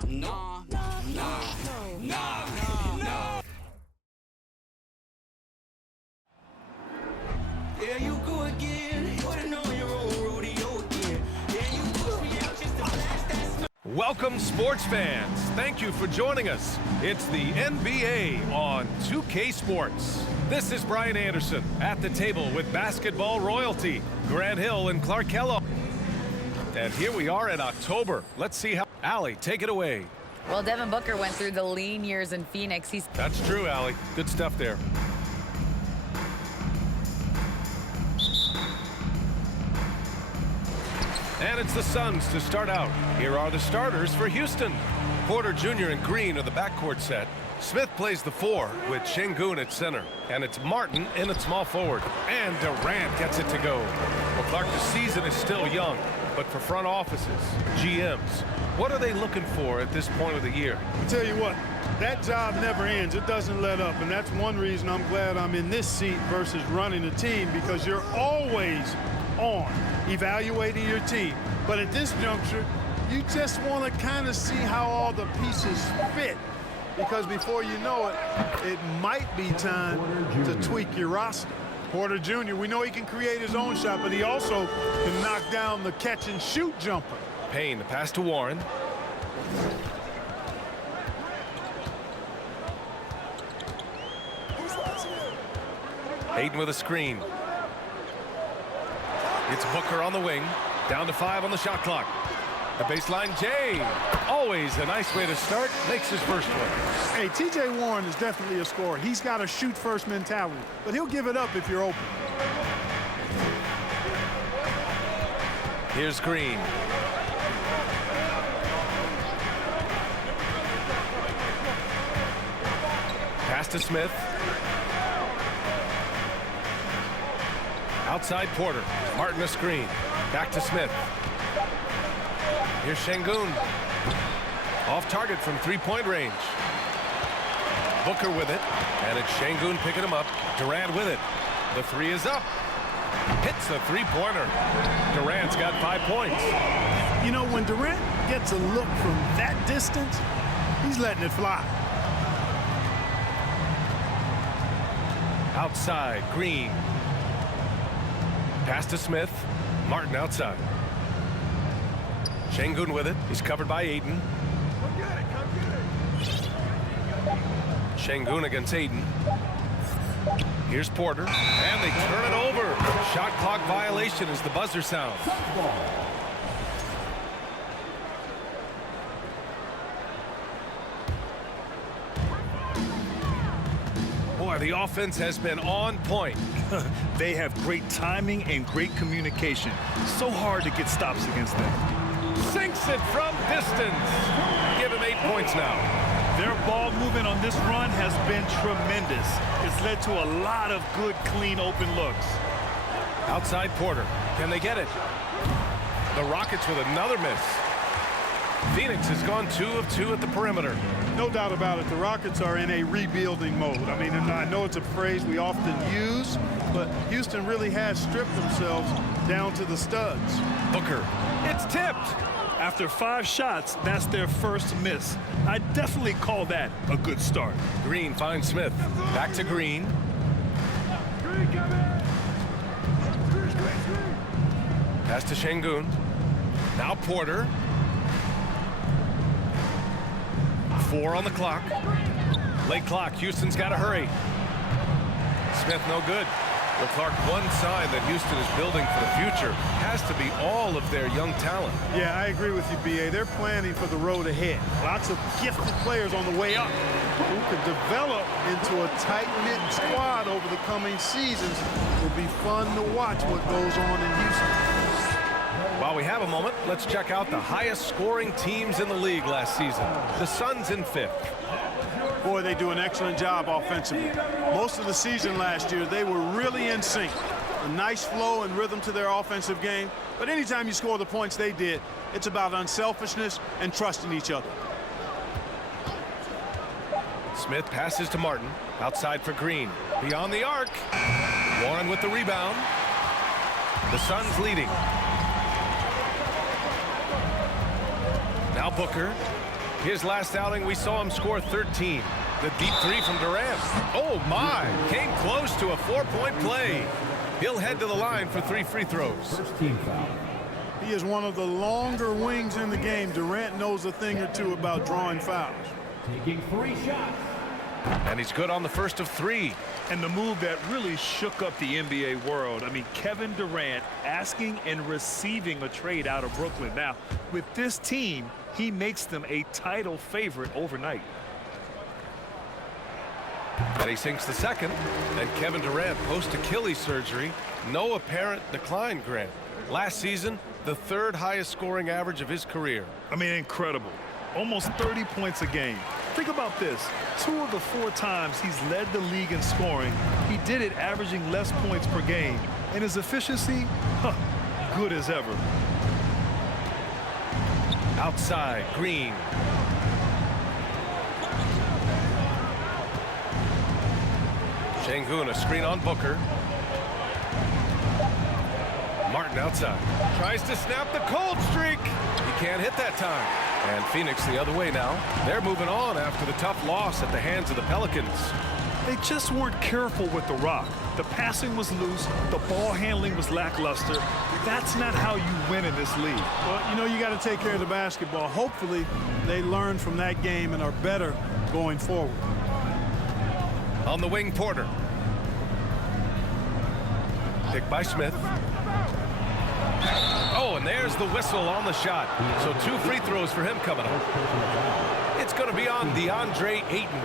There you go again, putting on your own rodeo again. Yeah, you push me out just to blast that smoke. Welcome, sports fans. Thank you for joining us. It's the NBA on 2K Sports. This is Brian Anderson at the table with basketball royalty, Grant Hill and Clark Kellogg. And here we are in October. Let's see how. Allie, take it away. Well, Devin Booker went through the lean years in Phoenix. That's true, Allie. Good stuff there. And it's the Suns to start out. Here are the starters for Houston. Porter Jr. and Green are the backcourt set. Smith plays the 4 with Şengün at center. And it's Martin in at small forward. And Durant gets it to go. Well, Clark, the season is still young. But for front offices, GMs, what are they looking for at this point of the year? I tell you what, that job never ends. It doesn't let up. And that's one reason I'm glad I'm in this seat versus running a team, because you're always on evaluating your team. But at this juncture, you just want to kind of see how all the pieces fit, because before you know it, it might be time to tweak your roster. Porter Jr., we know he can create his own shot, but he also can knock down the catch-and-shoot jumper. Payne, the pass to Warren. Hayden with a screen. It's Booker on the wing. Down to 5 on the shot clock. The baseline, Jay. Always a nice way to start. Makes his first one. Hey, T.J. Warren is definitely a scorer. He's got a shoot-first mentality, but he'll give it up if you're open. Here's Green. Pass to Smith. Outside Porter. Martin a screen. Back to Smith. Here's Şengün. Off target from three-point range. Booker with it. And it's Şengün picking him up. Durant with it. The 3 is up. Hits the three-pointer. Durant's got 5 points. You know, when Durant gets a look from that distance, he's letting it fly. Outside, Green. Pass to Smith. Martin outside. Şengün with it. He's covered by Ayton. Şengün against Ayton. Here's Porter. And they turn it over. Shot clock violation as the buzzer sounds. Boy, the offense has been on point. They have great timing and great communication. So hard to get stops against them. Sinks it from distance. Give him 8 points now. Their ball movement on this run has been tremendous. It's led to a lot of good, clean, open looks. Outside Porter. Can they get it? The Rockets with another miss. Phoenix has gone 2 of 2 at the perimeter. No doubt about it, the Rockets are in a rebuilding mode. I mean, and I know it's a phrase we often use, but Houston really has stripped themselves down to the studs. Booker. It's tipped. After 5 shots, that's their first miss. I definitely call that a good start. Green finds Smith. Back to Green. Pass to Şengün. Now Porter. 4 on the clock. Late clock. Houston's got to hurry. Smith no good. Well, Clark, one sign that Houston is building for the future has to be all of their young talent. Yeah, I agree with you, B.A. They're planning for the road ahead. Lots of gifted players on the way up who could develop into a tight-knit squad over the coming seasons. It'll be fun to watch what goes on in Houston. While we have a moment, let's check out the highest scoring teams in the league last season. The Suns in 5th. Boy, they do an excellent job offensively. Most of the season last year, they were really in sync. A nice flow and rhythm to their offensive game. But anytime you score the points they did, it's about unselfishness and trusting each other. Smith passes to Martin. Outside for Green. Beyond the arc. Warren with the rebound. The Suns leading. Now Booker. His last outing, we saw him score 13. The deep three from Durant. Oh, my. Came close to a 4-point play. He'll head to the line for 3 free throws. First team foul. He is one of the longer wings in the game. Durant knows a thing or two about drawing fouls. Taking 3 shots. And he's good on the first of 3. And the move that really shook up the NBA world. I mean, Kevin Durant asking and receiving a trade out of Brooklyn. Now, with this team, he makes them a title favorite overnight. And he sinks the second. And Kevin Durant post Achilles surgery. No apparent decline, Grant. Last season, the 3rd highest scoring average of his career. I mean, incredible. Almost 30 points a game. Think about this. 2 of the 4 times he's led the league in scoring, he did it averaging less points per game. And his efficiency, good as ever. Outside, Green. Şengün, a screen on Booker. Martin outside. Tries to snap the cold streak. He can't hit that time. And Phoenix the other way now. They're moving on after the tough loss at the hands of the Pelicans. They just weren't careful with the rock. The passing was loose. The ball handling was lackluster. That's not how you win in this league. Well, you know, you got to take care of the basketball. Hopefully, they learn from that game and are better going forward. On the wing, Porter. Picked by Smith. Oh, and there's the whistle on the shot. So 2 free throws for him coming up. It's going to be on DeAndre Ayton.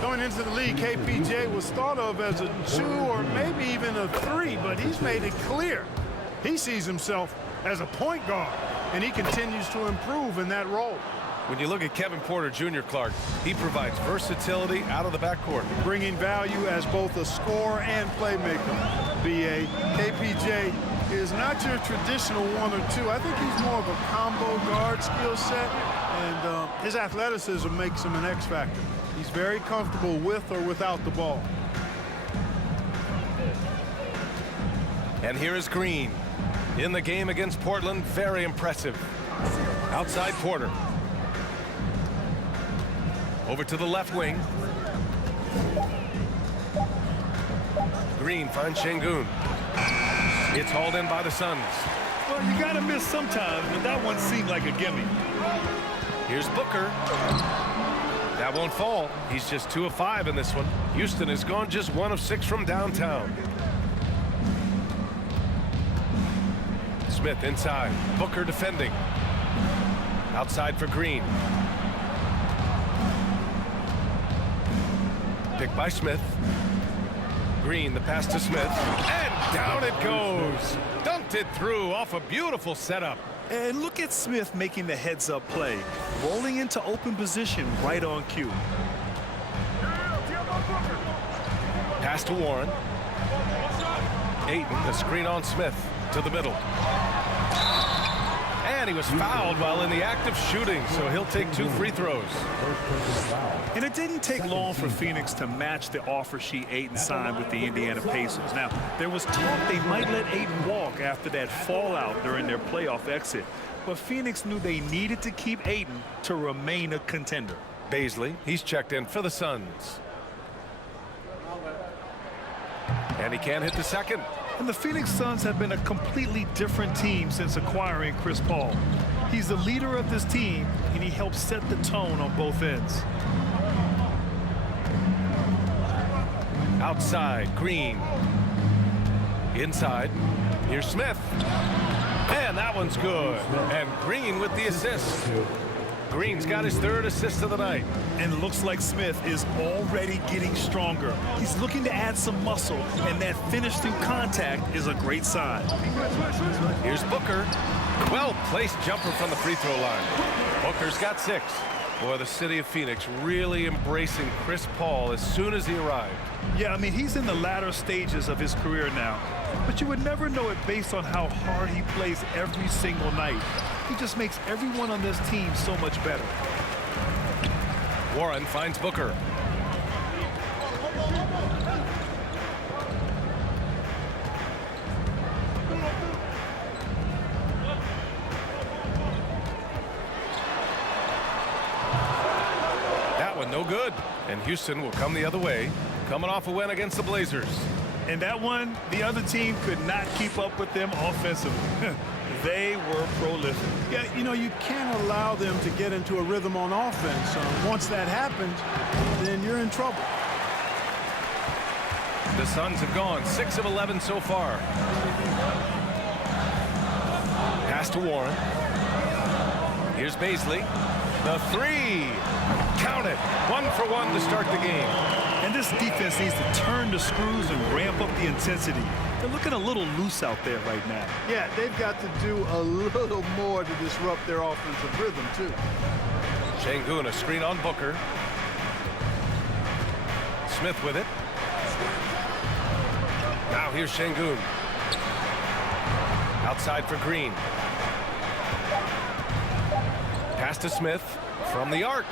Going into the league, KPJ was thought of as a 2 or maybe even a 3, but he's made it clear he sees himself as a point guard, and he continues to improve in that role. When you look at Kevin Porter Jr., Clark, he provides versatility out of the backcourt. Bringing value as both a scorer and playmaker. BA, KPJ is not your traditional 1 or 2. I think he's more of a combo guard skill set, and his athleticism makes him an X factor. He's very comfortable with or without the ball. And here is Green. In the game against Portland, very impressive. Outside Porter. Over to the left wing. Green finds Şengün. It's hauled in by the Suns. Well, you got to miss sometimes, but that one seemed like a gimme. Here's Booker. That won't fall. He's just 2 of 5 in this one. Houston has gone just 1 of 6 from downtown. Smith inside. Booker defending. Outside for Green. Picked by Smith. Green, the pass to Smith. And down it goes. Dunked it through off a beautiful setup. And look at Smith making the heads-up play, rolling into open position right on cue. Pass to Warren. Ayton, the screen on Smith to the middle. And he was fouled while in the act of shooting, so he'll take 2 free throws. And it didn't take long for Phoenix to match the offer sheet Ayton signed with the Indiana Pacers. Now, there was talk they might let Ayton walk after that fallout during their playoff exit. But Phoenix knew they needed to keep Ayton to remain a contender. Baisley, he's checked in for the Suns. And he can't hit the second. And the Phoenix Suns have been a completely different team since acquiring Chris Paul. He's the leader of this team, and he helps set the tone on both ends. Outside, Green. Inside, here's Smith. And that one's good. And Green with the assist. Green's got his 3rd assist of the night. And looks like Smith is already getting stronger. He's looking to add some muscle, and that finish through contact is a great sign. Here's Booker. Well-placed jumper from the free throw line. Booker's got 6. Boy, the city of Phoenix really embracing Chris Paul as soon as he arrived. Yeah, I mean, he's in the latter stages of his career now. But you would never know it based on how hard he plays every single night. He just makes everyone on this team so much better. Warren finds Booker. No good. And Houston will come the other way, coming off a win against the Blazers. And that one, the other team could not keep up with them offensively. They were prolific. Yeah, you know, you can't allow them to get into a rhythm on offense. Once that happens, then you're in trouble. The Suns have gone 6 of 11 so far. Pass to Warren. Here's Baisley. The three. Count it. 1 for 1 to start the game. And this defense needs to turn the screws and ramp up the intensity. They're looking a little loose out there right now. Yeah, they've got to do a little more to disrupt their offensive rhythm, too. Şengün, a screen on Booker. Smith with it. Now here's Şengün. Outside for Green. Pass to Smith from the arc.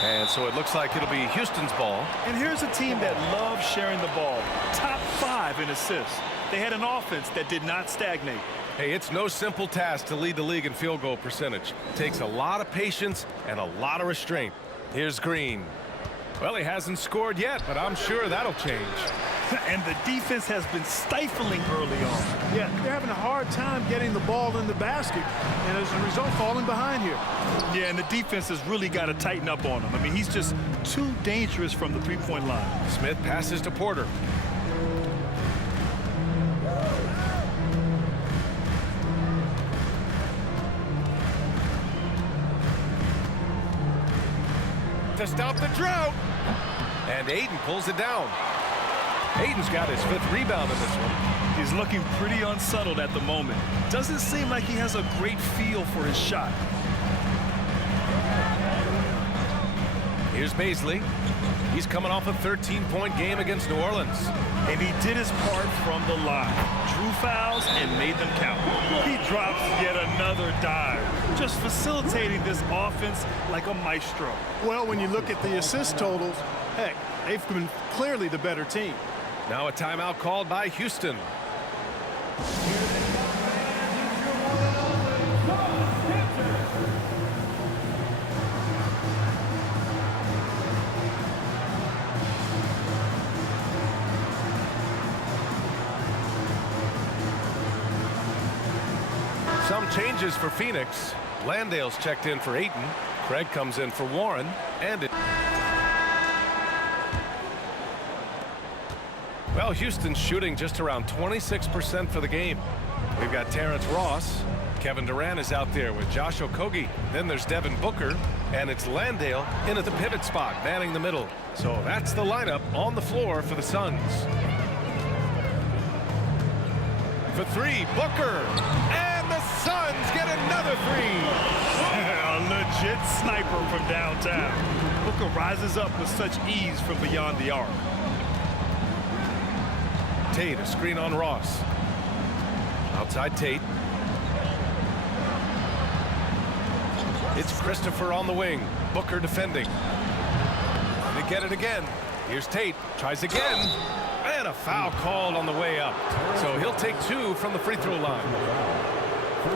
And so it looks like it'll be Houston's ball. And here's a team that loves sharing the ball. Top 5 in assists. They had an offense that did not stagnate. Hey, it's no simple task to lead the league in field goal percentage. It takes a lot of patience and a lot of restraint. Here's Green. Well, he hasn't scored yet, but I'm sure that'll change. And the defense has been stifling early on. Yeah, they're having a hard time getting the ball in the basket, and as a result, falling behind here. Yeah, and the defense has really got to tighten up on him. I mean, he's just too dangerous from the three-point line. Smith passes to Porter. To stop the drought. And Aiden pulls it down. Aiden's got his 5th rebound in this one. He's looking pretty unsettled at the moment. Doesn't seem like he has a great feel for his shot. Here's Baisley. He's coming off a 13-point game against New Orleans. And he did his part from the line. Drew fouls and made them count. He drops yet another dive. Just facilitating this offense like a maestro. Well, when you look at the assist totals, heck, they've been clearly the better team. Now a timeout called by Houston. Some changes for Phoenix. Landale's checked in for Ayton. Craig comes in for Warren. And well, Houston's shooting just around 26% for the game. We've got Terrence Ross. Kevin Durant is out there with Josh Okogie. Then there's Devin Booker. And it's Landale in at the pivot spot, manning the middle. So that's the lineup on the floor for the Suns. For 3, Booker. And the Suns get another 3. A legit sniper from downtown. Booker rises up with such ease from beyond the arc. Tate, a screen on Ross. Outside Tate. It's Christopher on the wing. Booker defending. They get it again. Here's Tate. Tries again. And a foul called on the way up. So he'll take 2 from the free throw line.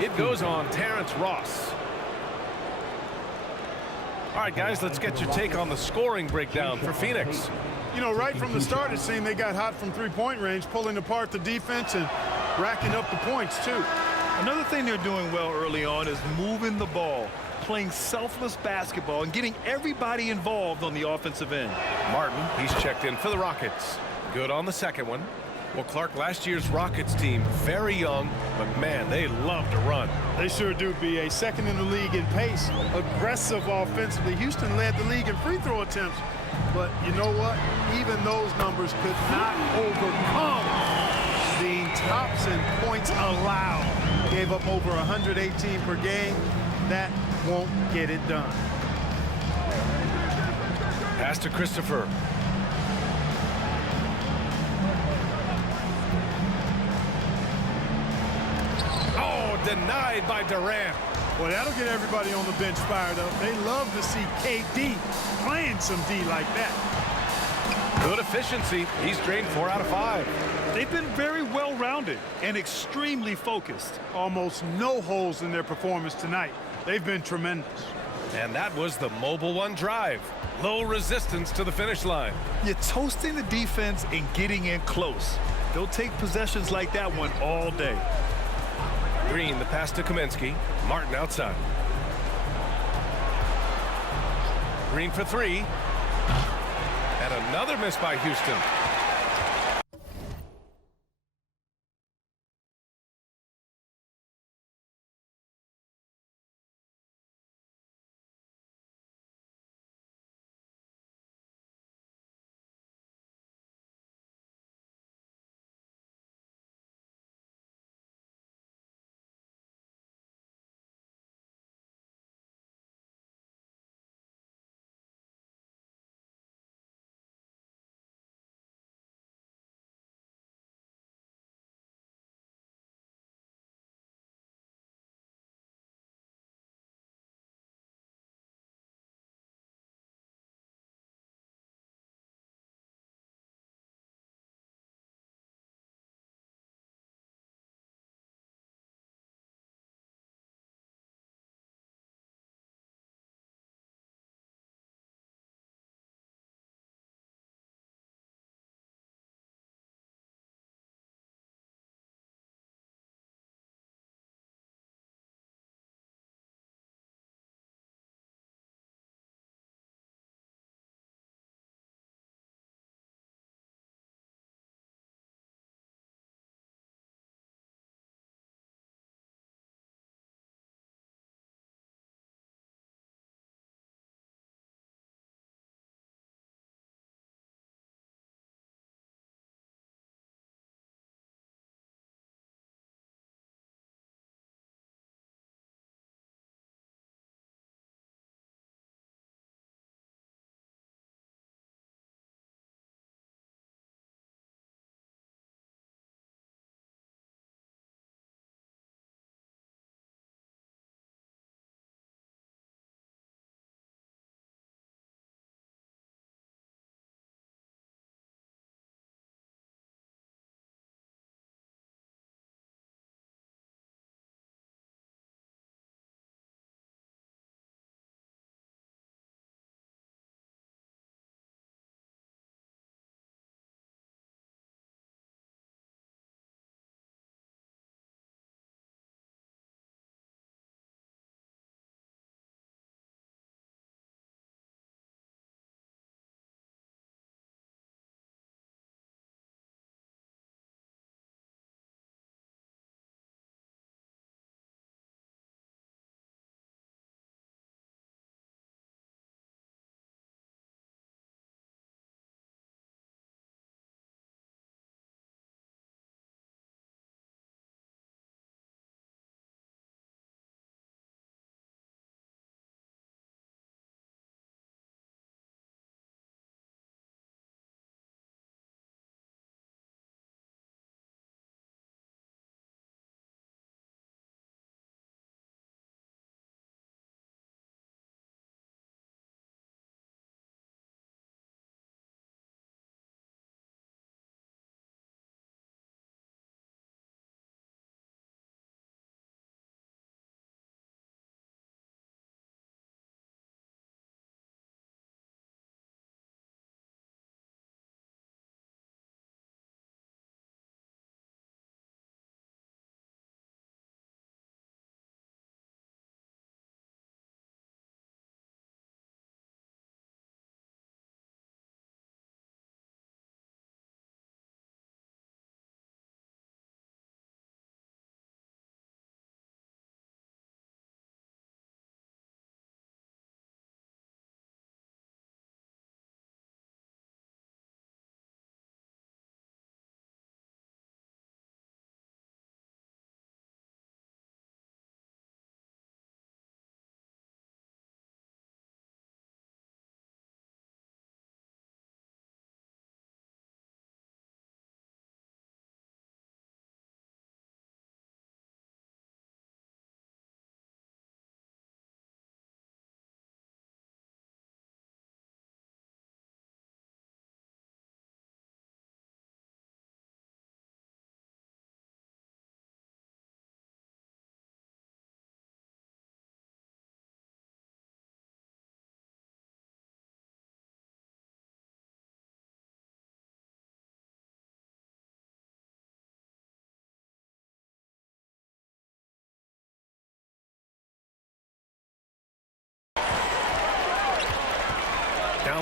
It goes on Terrence Ross. All right, guys, let's get your take on the scoring breakdown for Phoenix. You know, right from the start, it seemed they got hot from three-point range, pulling apart the defense and racking up the points, too. Another thing they're doing well early on is moving the ball, playing selfless basketball, and getting everybody involved on the offensive end. Martin, he's checked in for the Rockets. Good on the second one. Well, Clark, last year's Rockets team, very young, but man, they love to run. They sure do, B.A. Second in the league in pace, aggressive offensively. Houston led the league in free throw attempts. But you know what? Even those numbers could not overcome being tops in points allowed. Gave up over 118 per game. That won't get it done. Pass to Christopher. Oh, denied by Durant. Well, that'll get everybody on the bench fired up. They love to see KD playing some D like that. Good efficiency. He's drained 4 out of 5. They've been very well-rounded and extremely focused. Almost no holes in their performance tonight. They've been tremendous. And that was the Mobile One drive. Low resistance to the finish line. You're toasting the defense and getting in close. They'll take possessions like that one all day. Green, the pass to Kaminsky. Martin outside. Green for three. And another miss by Houston.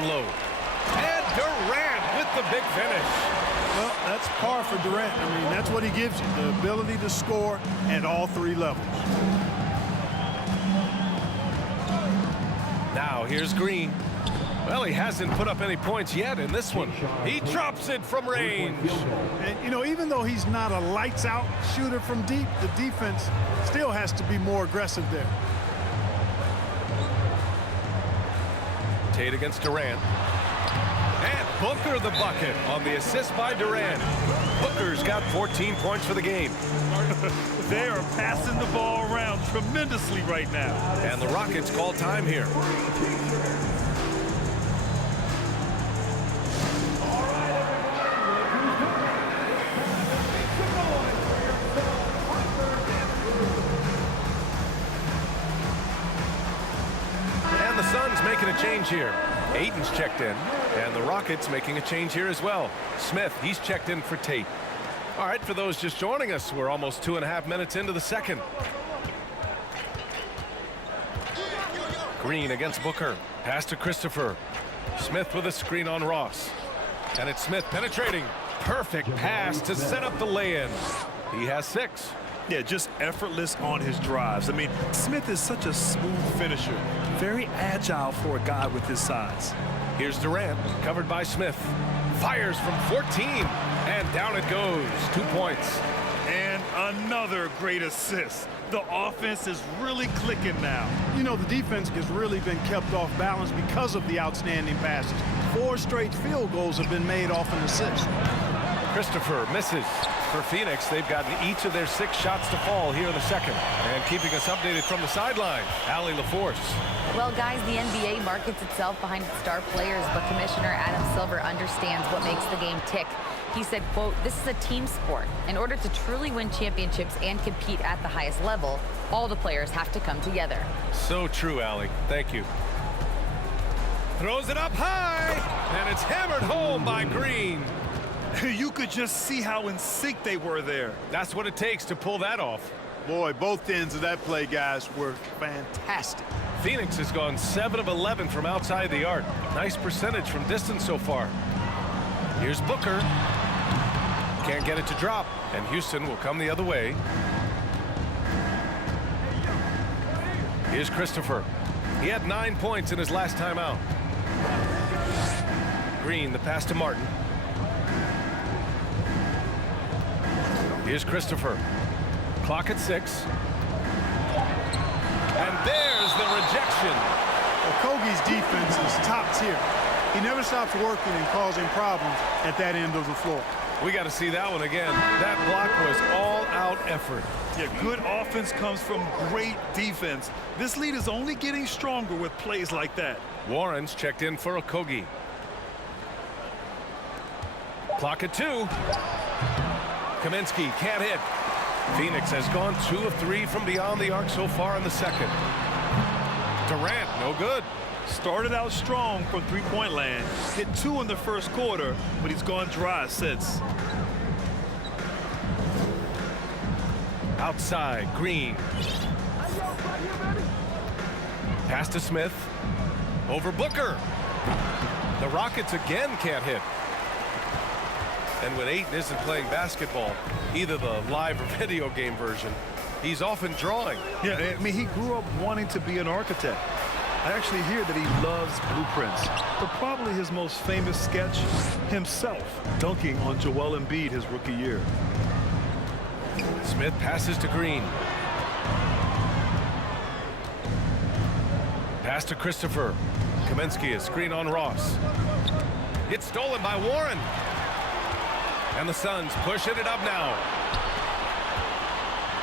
down low. And Durant with the big finish. Well, that's par for Durant. I mean, that's what he gives you, the ability to score at all three levels. Now here's Green. Well, he hasn't put up any points yet in this one. He drops it from range. And, you know, even though he's not a lights-out shooter from deep, the defense still has to be more aggressive there. Tate against Durant. And Booker the bucket on the assist by Durant. Booker's got 14 points for the game. They are passing the ball around tremendously right now. And the Rockets call time here. And the Suns making a change here. Ayton's checked in, and the Rockets making a change here as well. Smith, he's checked in for Tate. All right, for those just joining us, we're almost 2.5 minutes into the second. Green against Booker. Pass to Christopher. Smith with a screen on Ross. And it's Smith penetrating. Perfect pass to set up the lay-in. He has 6. Yeah, just effortless on his drives. I mean, Smith is such a smooth finisher. Very agile for a guy with his size. Here's Durant, covered by Smith. Fires from 14, and down it goes. 2 points. And another great assist. The offense is really clicking now. You know, the defense has really been kept off balance because of the outstanding passes. 4 straight field goals have been made off an assist. Christopher misses. For Phoenix, they've gotten each of their 6 shots to fall here in the second. And keeping us updated from the sideline, Allie LaForce. Well, guys, the NBA markets itself behind its star players, but Commissioner Adam Silver understands what makes the game tick. He said, quote, "This is a team sport. In order to truly win championships and compete at the highest level, all the players have to come together." So true, Allie. Thank you. Throws it up high, and it's hammered home by Green. You could just see how in sync they were there. That's what it takes to pull that off. Boy, both ends of that play, guys, were fantastic. Phoenix has gone 7 of 11 from outside the arc. Nice percentage from distance so far. Here's Booker. Can't get it to drop, and Houston will come the other way. Here's Christopher. He had 9 points in his last time out. Green, the pass to Martin. Here's Christopher. Clock at 6. And there's the rejection. Well, Kogi's defense is top tier. He never stops working and causing problems at that end of the floor. We got to see that one again. That block was all-out effort. Yeah, good offense comes from great defense. This lead is only getting stronger with plays like that. Warren's checked in for Okogie. Clock at 2. Kaminsky can't hit. Phoenix has gone 2 of 3 from beyond the arc so far in the second. Durant, no good. Started out strong from three-point land. Hit 2 in the first quarter, but he's gone dry since. Outside, Green. Pass to Smith. Over Booker. The Rockets again can't hit. And when Ayton isn't playing basketball, either the live or video game version, he's often drawing. Yeah, I mean, he grew up wanting to be an architect. I actually hear that he loves blueprints. But probably his most famous sketch, himself dunking on Joel Embiid his rookie year. Smith passes to Green. Pass to Christopher. Kaminsky, a screen on Ross. It's stolen by Warren. And the Suns pushing it up now.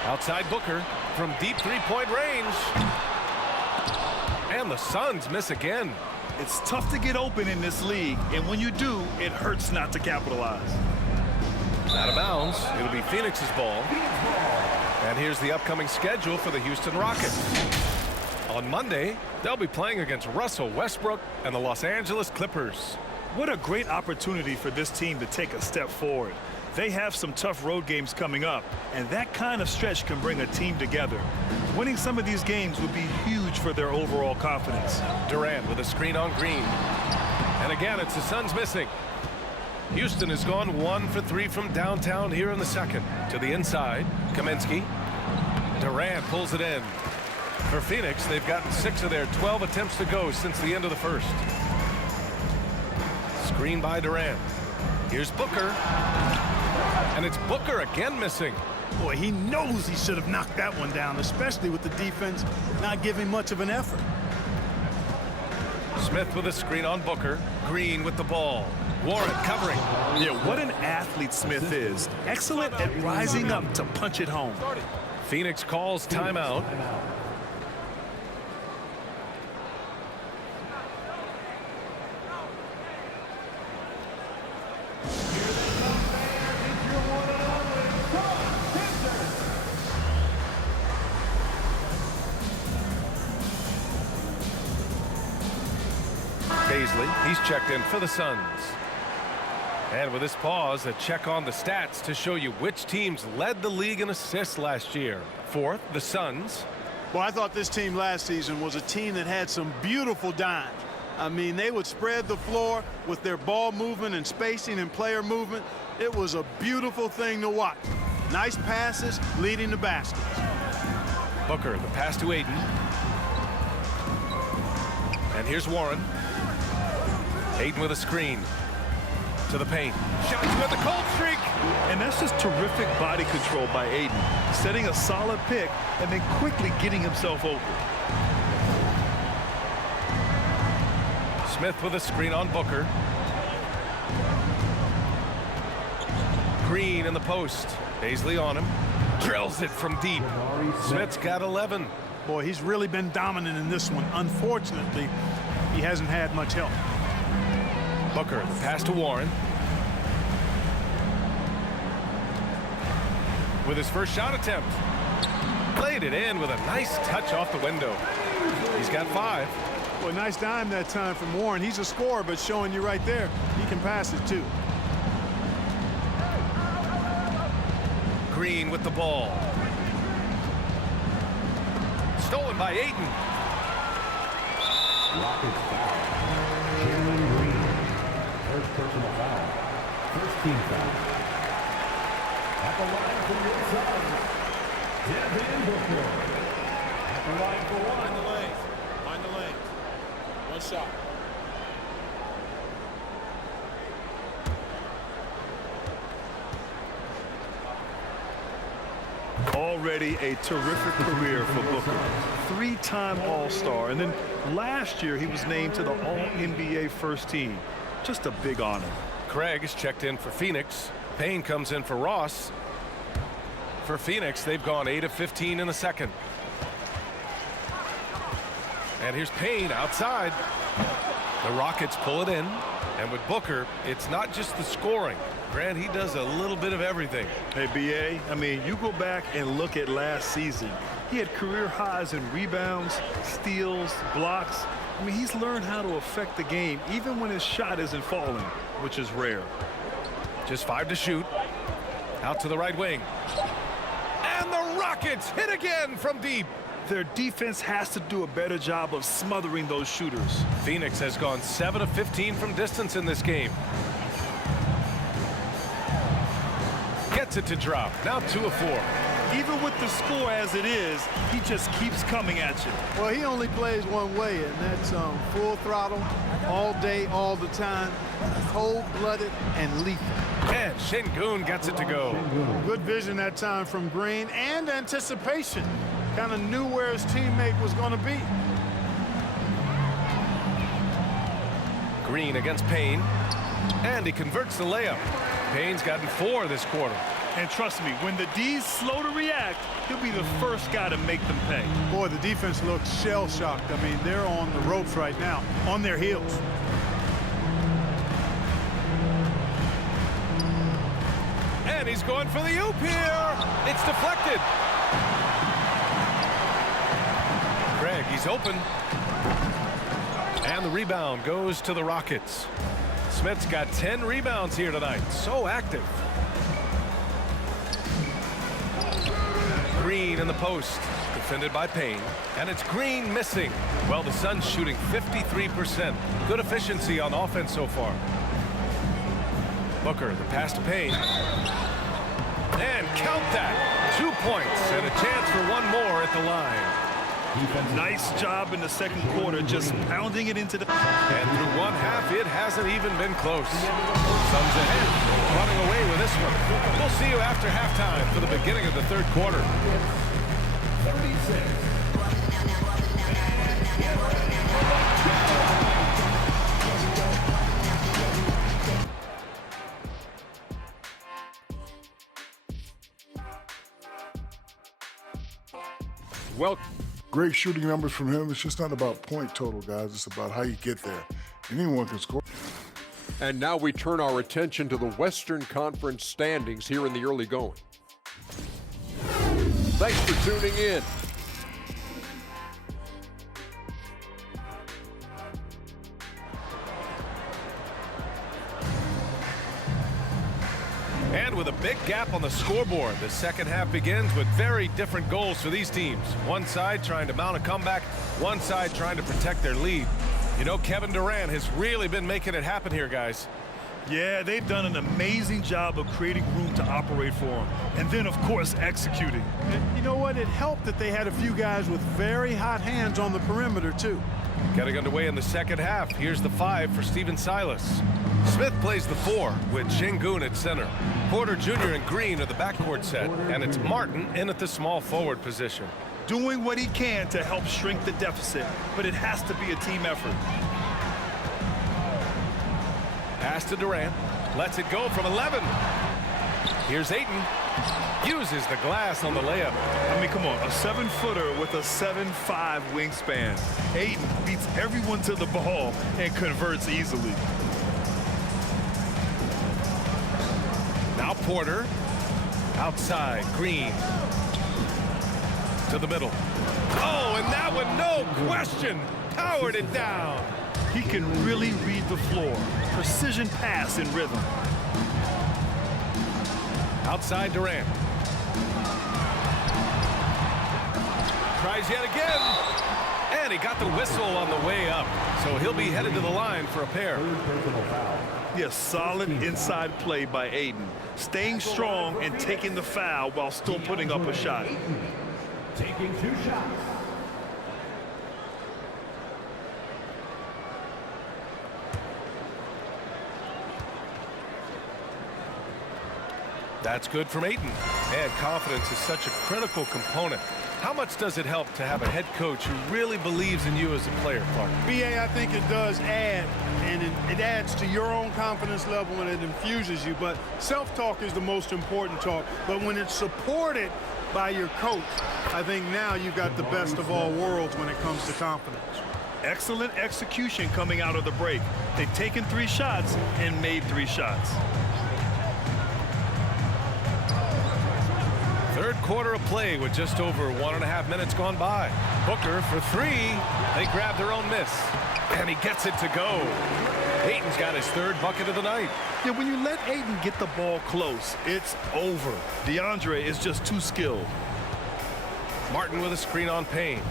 Outside Booker from deep three-point range. And the Suns miss again. It's tough to get open in this league, and when you do, it hurts not to capitalize. Out of bounds. It'll be Phoenix's ball. And here's the upcoming schedule for the Houston Rockets. On Monday, they'll be playing against Russell Westbrook and the Los Angeles Clippers. What a great opportunity for this team to take a step forward. They have some tough road games coming up, and that kind of stretch can bring a team together. Winning some of these games would be huge for their overall confidence. Durant with a screen on Green. And again, it's the Suns missing. Houston has gone 1 for 3 from downtown here in the second. To the inside, Kaminsky. Durant pulls it in. For Phoenix, they've gotten 6 of their 12 attempts to go since the end of the first. Screen by Durant. Here's Booker. And it's Booker again missing. Boy, he knows he should have knocked that one down, especially with the defense not giving much of an effort. Smith with a screen on Booker. Green with the ball. Warren covering. Yeah, what an athlete Smith is. Excellent at rising up to punch it home. Phoenix calls timeout. He's checked in for the Suns. And with this pause, a check on the stats to show you which teams led the league in assists last year. Fourth, the Suns. Well, I thought this team last season was a team that had some beautiful dimes. I mean, they would spread the floor with their ball movement and spacing and player movement. It was a beautiful thing to watch. Nice passes leading to baskets. Booker, the pass to Aiden. And here's Warren. Aiden with a screen to the paint. Shots with the cold streak. And that's just terrific body control by Aiden. Setting a solid pick and then quickly getting himself open. Smith with a screen on Booker. Green in the post. Paisley on him. Drills it from deep. Smith's got 11. Boy, he's really been dominant in this one. Unfortunately, he hasn't had much help. Booker, the pass to Warren. With his first shot attempt. Played it in with a nice touch off the window. He's got 5. Boy, nice dime that time from Warren. He's a scorer, but showing you right there, he can pass it too. Green with the ball. Stolen by Aiden. Rockets foul. Jalen Green. First personal foul. First team foul. At the line for your Suns, Devin Booker. At the line for one. Find the lane. Find the lane. One shot. Already a terrific career for Booker. 3-time All-Star. And then last year he was named to the All-NBA first team. Just a big honor. Craig is checked in for Phoenix. Payne comes in for Ross. For Phoenix, they've gone 8 of 15 in the second. And here's Payne outside. The Rockets pull it in. And with Booker, it's not just the scoring. Grant, he does a little bit of everything. Hey, B.A., I mean, you go back and look at last season. He had career highs in rebounds, steals, blocks. I mean, he's learned how to affect the game, even when his shot isn't falling, which is rare. Just 5 to shoot. Out to the right wing. And the Rockets hit again from deep. Their defense has to do a better job of smothering those shooters. Phoenix has gone 7 of 15 from distance in this game. Gets it to drop. Now 2 of 4. Even with the score as it is, he just keeps coming at you. Well, he only plays one way, and that's full throttle, all day, all the time, cold-blooded and lethal. And Şengün gets it to go. Good vision that time from Green and anticipation. Kind of knew where his teammate was going to be. Green against Payne. And he converts the layup. Payne's gotten 4 this quarter. And trust me, when the D's slow to react, he'll be the first guy to make them pay. Boy, the defense looks shell-shocked. I mean, they're on the ropes right now, on their heels. And he's going for the oop here. It's deflected. Craig, he's open. And the rebound goes to the Rockets. Smith's got 10 rebounds here tonight. So active. Green in the post. defended by Payne, and it's Green missing. Well, the Suns shooting 53%. Good efficiency on offense so far. Booker, the pass to Payne. And count that. 2 points and a chance for one more at the line. Nice job in the second quarter, just pounding it into the... And through one half, it hasn't even been close. Suns ahead, running away with this one. We'll see you after halftime for the beginning of the third quarter. 36. Well, great shooting numbers from him. It's just not about point total, guys. It's about how you get there. Anyone can score. And now we turn our attention to the Western Conference standings here in the early going. Thanks for tuning in. And with a big gap on the scoreboard, the second half begins with very different goals for these teams. One side trying to mount a comeback, one side trying to protect their lead. You know, Kevin Durant has really been making it happen here, guys. Yeah, they've done an amazing job of creating room to operate for him. And then, of course, executing. And you know what? It helped that they had a few guys with very hot hands on the perimeter, too. Getting underway in the second half. Here's the 5 for Stephen Silas. Smith plays the 4 with Şengün at center. Porter Jr. and Green are the backcourt set, and it's Martin in at the small forward position. Doing what he can to help shrink the deficit, but it has to be a team effort. Pass to Durant. Lets it go from 11. Here's Ayton. Uses the glass on the layup. I mean, come on, a 7-footer with a 7'5" wingspan. Ayton beats everyone to the ball and converts easily. Now Porter. Outside, Green. To the middle. Oh, and that one, no question, powered it down. He can really read the floor. Precision pass in rhythm. Outside Durant. Tries yet again. And he got the whistle on the way up. So he'll be headed to the line for a pair. Yes, solid inside play by Ayton. Staying strong and taking the foul while still putting up a shot. Taking 2 shots. That's good from Ayton. And confidence is such a critical component. How much does it help to have a head coach who really believes in you as a player, Clark? BA, I think it does add, and it adds to your own confidence level and it infuses you. But self-talk is the most important talk. But when it's supported by your coach, I think now you've got the best of all worlds when it comes to confidence. Excellent execution coming out of the break. They've taken 3 shots and made 3 shots. Third quarter of play with just over 1.5 minutes gone by. Booker for 3. They grab their own miss. And he gets it to go. Ayton's got his 3rd bucket of the night. Yeah, when you let Ayton get the ball close, it's over. DeAndre is just too skilled. Martin with a screen on Payne.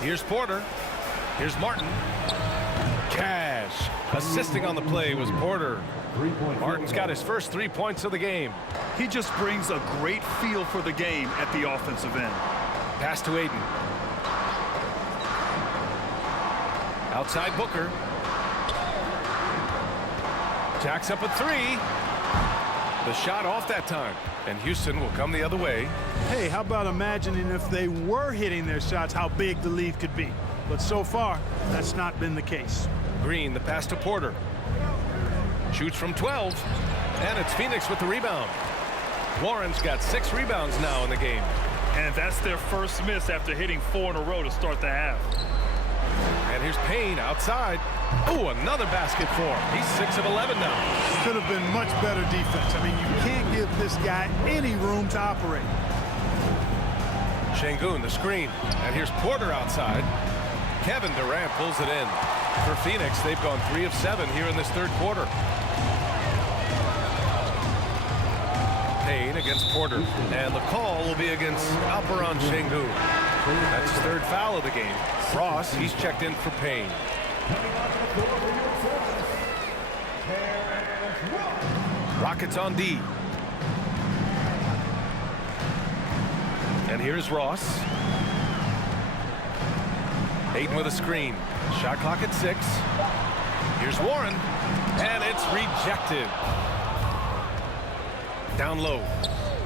Here's Porter. Here's Martin. Cash. Assisting on the play was Porter. Martin's got his first 3 points of the game. He just brings a great feel for the game at the offensive end. Pass to Ayton. Outside Booker. Jacks up a 3. The shot off that time. And Houston will come the other way. Hey, how about imagining if they were hitting their shots, how big the lead could be. But so far, that's not been the case. Green, the pass to Porter. Shoots from 12. And it's Phoenix with the rebound. Warren's got 6 rebounds now in the game. And that's their first miss after hitting 4 in a row to start the half. And here's Payne outside. Oh, another basket for him. He's 6 of 11 now. Could have been much better defense. I mean, you can't give this guy any room to operate. Şengün, the screen. And here's Porter outside. Kevin Durant pulls it in. For Phoenix, they've gone 3 of 7 here in this third quarter. Payne against Porter. And the call will be against Alperon Şengün. That's his third foul of the game. Ross, he's checked in for Payne. Rockets on D. And here's Ross. Ayton with a screen. Shot clock at 6. Here's Warren. And it's rejected. Down low.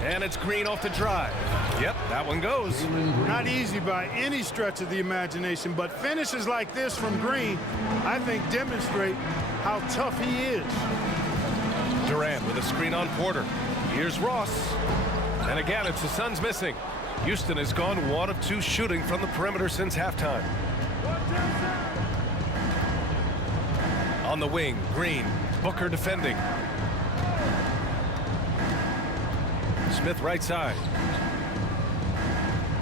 And it's Green off the drive. Yep, that one goes. Not easy by any stretch of the imagination, but finishes like this from Green, I think, demonstrate how tough he is. Durant with a screen on Porter. Here's Ross. And again, it's the Suns missing. Houston has gone 1 of 2 shooting from the perimeter since halftime. On the wing, Green. Booker defending. Smith right side.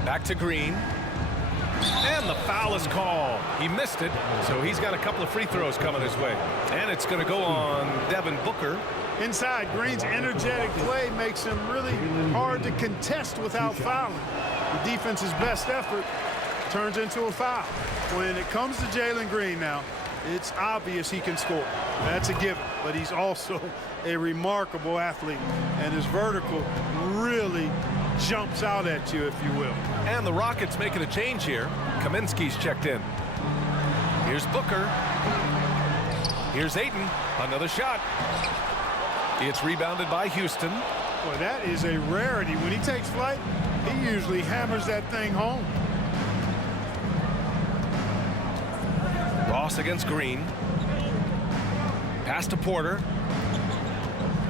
Back to Green. And the foul is called. He missed it, so he's got a couple of free throws coming his way. And it's going to go on Devin Booker. Inside, Green's energetic play makes him really hard to contest without fouling. The defense's best effort turns into a foul. When it comes to Jalen Green now, it's obvious he can score. That's a given, but he's also a remarkable athlete, and his vertical really jumps out at you, if you will. And the Rockets making a change here. Kaminsky's checked in. Here's Booker. Here's Ayton. Another shot. It's rebounded by Houston. Boy, that is a rarity. When he takes flight, he usually hammers that thing home. Ross against Green. Pass to Porter.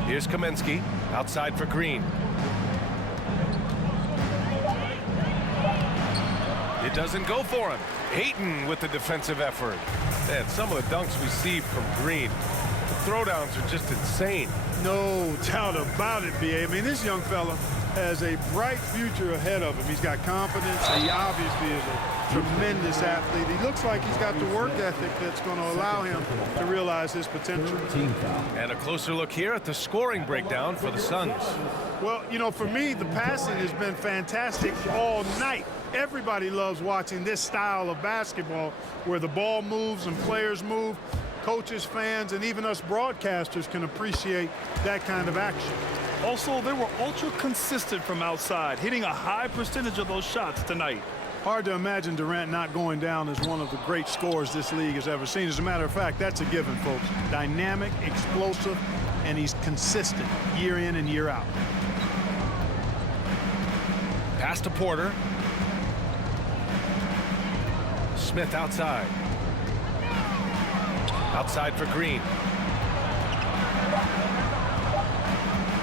Here's Kaminsky. Outside for Green. It doesn't go for him. Ayton with the defensive effort. Man, some of the dunks we see from Green, the throwdowns are just insane. No doubt about it, B.A. I mean, this young fella has a bright future ahead of him. He's got confidence. He obviously is a tremendous athlete. He looks like he's got the work ethic that's going to allow him to realize his potential. And a closer look here at the scoring breakdown for the Suns. Well, you know, for me, the passing has been fantastic all night. Everybody loves watching this style of basketball where the ball moves and players move. Coaches, fans, and even us broadcasters can appreciate that kind of action. Also, they were ultra consistent from outside, hitting a high percentage of those shots tonight. Hard to imagine Durant not going down as one of the great scorers this league has ever seen. As a matter of fact, that's a given, folks. Dynamic, explosive, and he's consistent year in and year out. Pass to Porter. Smith outside. Outside for Green.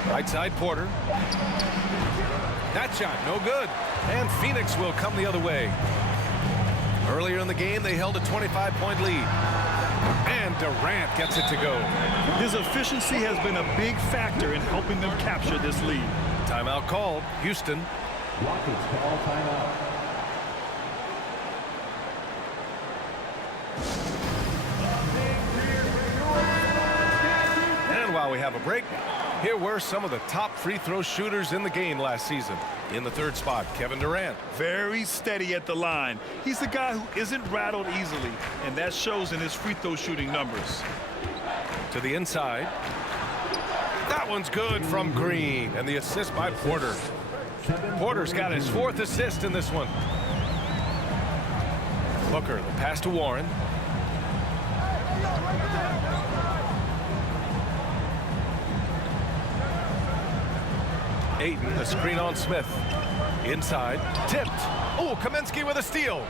Right side, Porter. That shot, no good. And Phoenix will come the other way. Earlier in the game, they held a 25-point lead. And Durant gets it to go. His efficiency has been a big factor in helping them capture this lead. Timeout called. Houston. Rockets call timeout. And while we have a break, here were some of the top free throw shooters in the game last season. In the third spot, Kevin Durant. Very steady at the line. He's the guy who isn't rattled easily, and that shows in his free throw shooting numbers. To the inside. That one's good from Green, and the assist by Porter. Porter's got his 4th assist in this one. Booker, the pass to Warren. Ayton, the screen on Smith. Inside, tipped. Oh, Kaminsky with a steal.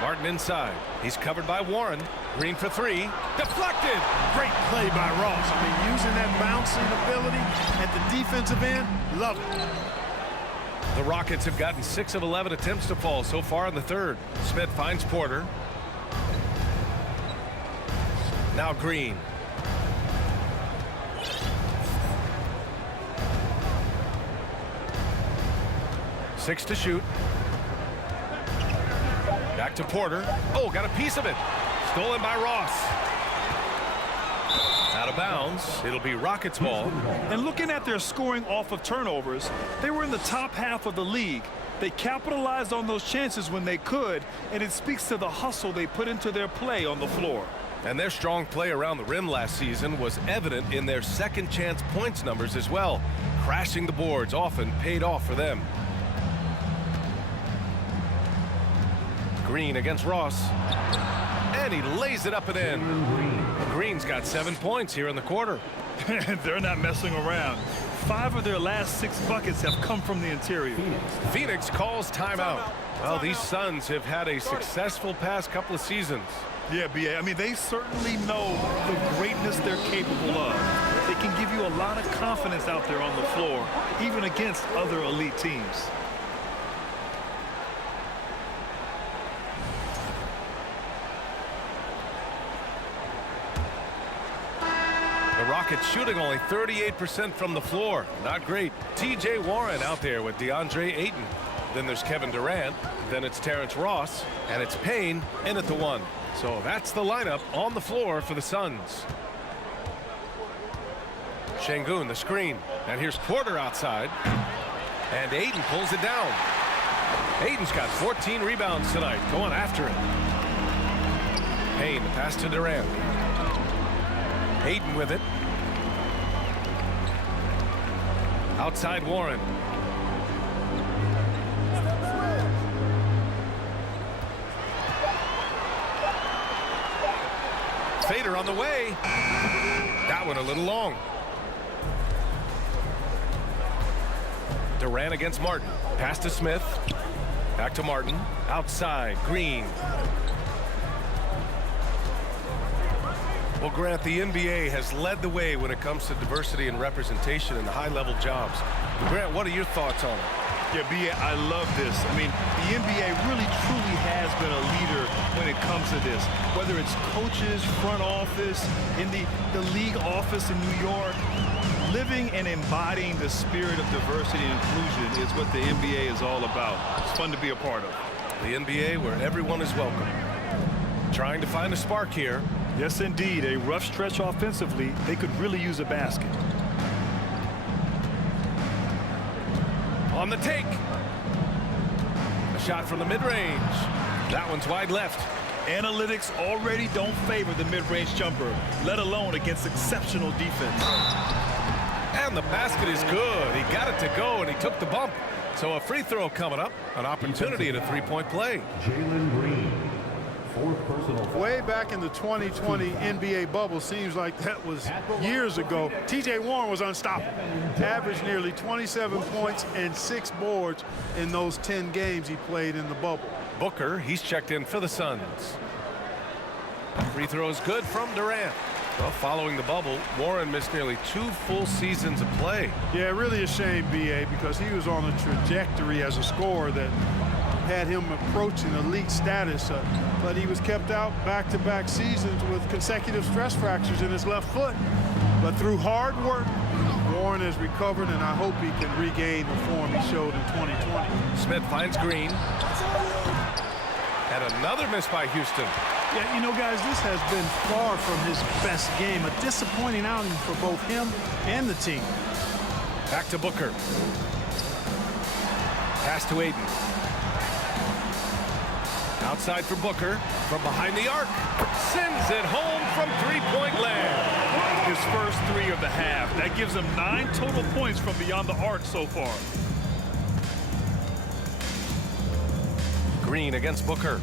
Martin inside. He's covered by Warren. Green for 3. Deflected. Great play by Ross. I mean, using that bouncing ability at the defensive end, love it. The Rockets have gotten 6 of 11 attempts to fall so far in the third. Smith finds Porter. Now Green. Six to shoot. Back to Porter. Oh, got a piece of it. Stolen by Ross. Out of bounds. It'll be Rockets ball. And looking at their scoring off of turnovers, they were in the top half of the league. They capitalized on those chances when they could, and it speaks to the hustle they put into their play on the floor. And their strong play around the rim last season was evident in their second chance points numbers as well. Crashing the boards often paid off for them. Green against Ross. And he lays it up and in. Green's got 7 points here in the quarter. They're not messing around. 5 of their last 6 buckets have come from the interior. Phoenix calls timeout. Well, these Suns have had a successful past couple of seasons. Yeah, B.A. I mean, they certainly know the greatness they're capable of. They can give you a lot of confidence out there on the floor, even against other elite teams. The Rockets shooting only 38% from the floor. Not great. T.J. Warren out there with DeAndre Ayton. Then there's Kevin Durant. Then it's Terrence Ross. And it's Payne in at the 1. So that's the lineup on the floor for the Suns. Şengün, the screen. And here's Porter outside. And Ayton pulls it down. Ayton's got 14 rebounds tonight. Going after it. Payne, the pass to Durant. Ayton with it. Outside Warren. Fader on the way. That one a little long. Durant against Martin. Pass to Smith. Back to Martin. Outside Green. Well, Grant, the NBA has led the way when it comes to diversity and representation in the high-level jobs. Grant, what are your thoughts on it? Yeah, B.A., I love this. I mean, the NBA really, truly has been a leader when it comes to this. Whether it's coaches, front office, in the league office in New York, living and embodying the spirit of diversity and inclusion is what the NBA is all about. It's fun to be a part of. The NBA where everyone is welcome. Trying to find a spark here. Yes, indeed. A rough stretch offensively. They could really use a basket. On the take. A shot from the mid-range. That one's wide left. Analytics already don't favor the mid-range jumper, let alone against exceptional defense. And the basket is good. He got it to go, and he took the bump. So a free throw coming up. An opportunity at a three-point play. Jalen Green, 4th personal foul. Way back in the 2020 NBA bubble, seems like that was years ago. T.J. Warren was unstoppable. Averaged nearly 27 points and 6 boards in those 10 games he played in the bubble. Booker, he's checked in for the Suns. Free throw is good from Durant. Well, following the bubble, Warren missed nearly 2 full seasons of play. Yeah, really a shame, B.A., because he was on a trajectory as a scorer that had him approaching elite status, but he was kept out back-to-back seasons with consecutive stress fractures in his left foot. But through hard work, Warren has recovered, and I hope he can regain the form he showed in 2020. Smith finds Green. And another miss by Houston. Yeah, you know, guys, this has been far from his best game. A disappointing outing for both him and the team. Back to Booker. Pass to Ayton. Outside for Booker. From behind the arc. Sends it home from three-point land. His first 3 of the half. That gives him 9 total points from beyond the arc so far. Green against Booker.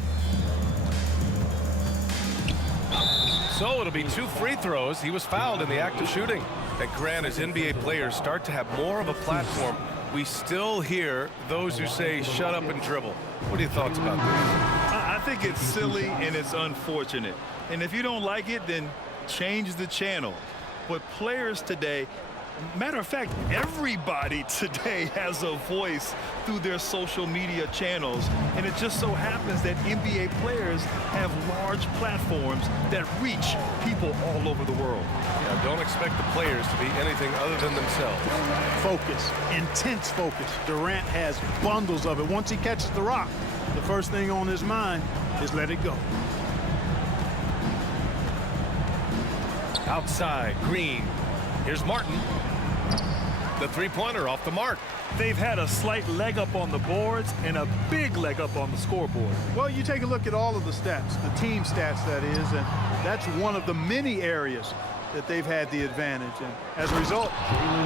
So it'll be 2 free throws. He was fouled in the act of shooting. And Grant, as NBA players start to have more of a platform, we still hear those who say shut up and dribble. What are your thoughts about this? I think it's silly and it's unfortunate. And if you don't like it, then change the channel. But players today, matter of fact, everybody today has a voice through their social media channels. And it just so happens that NBA players have large platforms that reach people all over the world. Yeah, don't expect the players to be anything other than themselves. Focus, intense focus. Durant has bundles of it. Once he catches the rock, the first thing on his mind is let it go. Outside, Green. Here's Martin. The three-pointer off the mark. They've had a slight leg up on the boards and a big leg up on the scoreboard. Well, you take a look at all of the stats, the team stats that is, and that's one of the many areas that they've had the advantage. And as a result,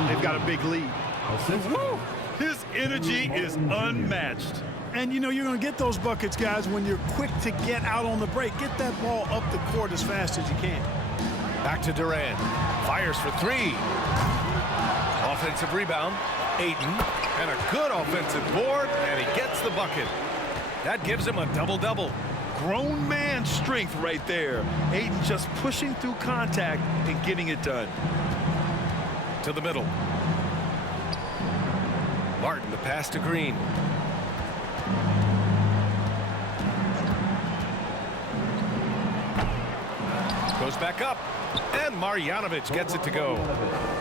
they've got a big lead. Woo! His energy is unmatched. And, you know, you're going to get those buckets, guys, when you're quick to get out on the break. Get that ball up the court as fast as you can. Back to Durant. Fires for three. Offensive rebound. Ayton. And a good offensive board, and he gets the bucket. That gives him a double-double. Grown man strength right there. Ayton just pushing through contact and getting it done. To the middle. Martin, the pass to Green. Goes back up, and Marjanovic gets it to go.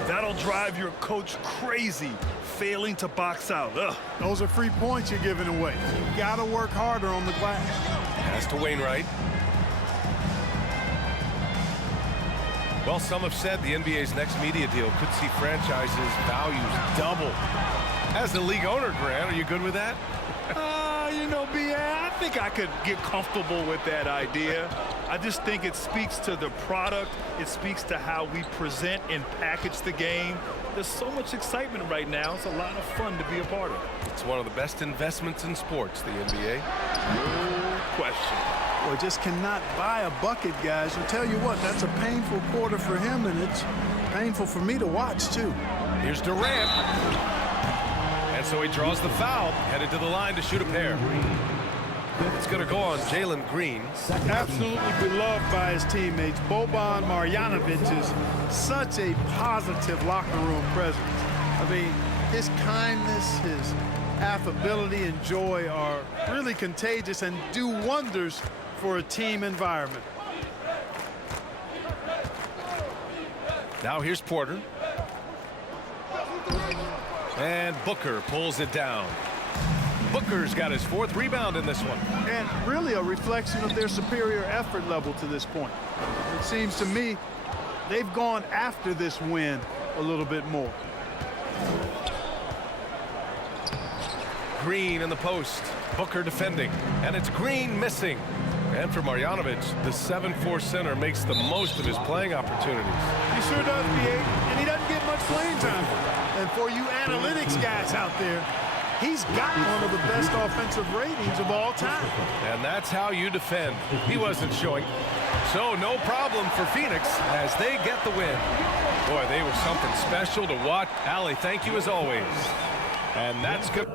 That'll drive your coach crazy, failing to box out. Ugh. Those are free points you're giving away. You got to work harder on the glass. Pass to Wainwright. Well, some have said the NBA's next media deal could see franchises' values double. As the league owner, Grant, are you good with that? You know, B.A., I think I could get comfortable with that idea. I just think it speaks to the product. It speaks to how we present and package the game. There's so much excitement right now. It's a lot of fun to be a part of. It's one of the best investments in sports, the NBA. No question. Well, just cannot buy a bucket, guys. I'll tell you what, that's a painful quarter for him, and it's painful for me to watch, too. Here's Durant. And so he draws the foul, headed to the line to shoot a pair. It's going to go on Jalen Green. Absolutely beloved by his teammates. Boban Marjanovic is such a positive locker room presence. I mean, his kindness, his affability and joy are really contagious and do wonders for a team environment. Now here's Porter. And Booker pulls it down. Booker's got his fourth rebound in this one. And really a reflection of their superior effort level to this point. It seems to me they've gone after this win a little bit more. Green in the post. Booker defending. And it's Green missing. And for Marjanovic, the 7'4" center makes the most of his playing opportunities. He sure does, B.A., and he doesn't get much playing time. And for you analytics guys out there, he's got one of the best offensive ratings of all time. And that's how you defend. He wasn't showing. So no problem for Phoenix as they get the win. Boy, they were something special to watch. Allie, thank you as always. And that's good.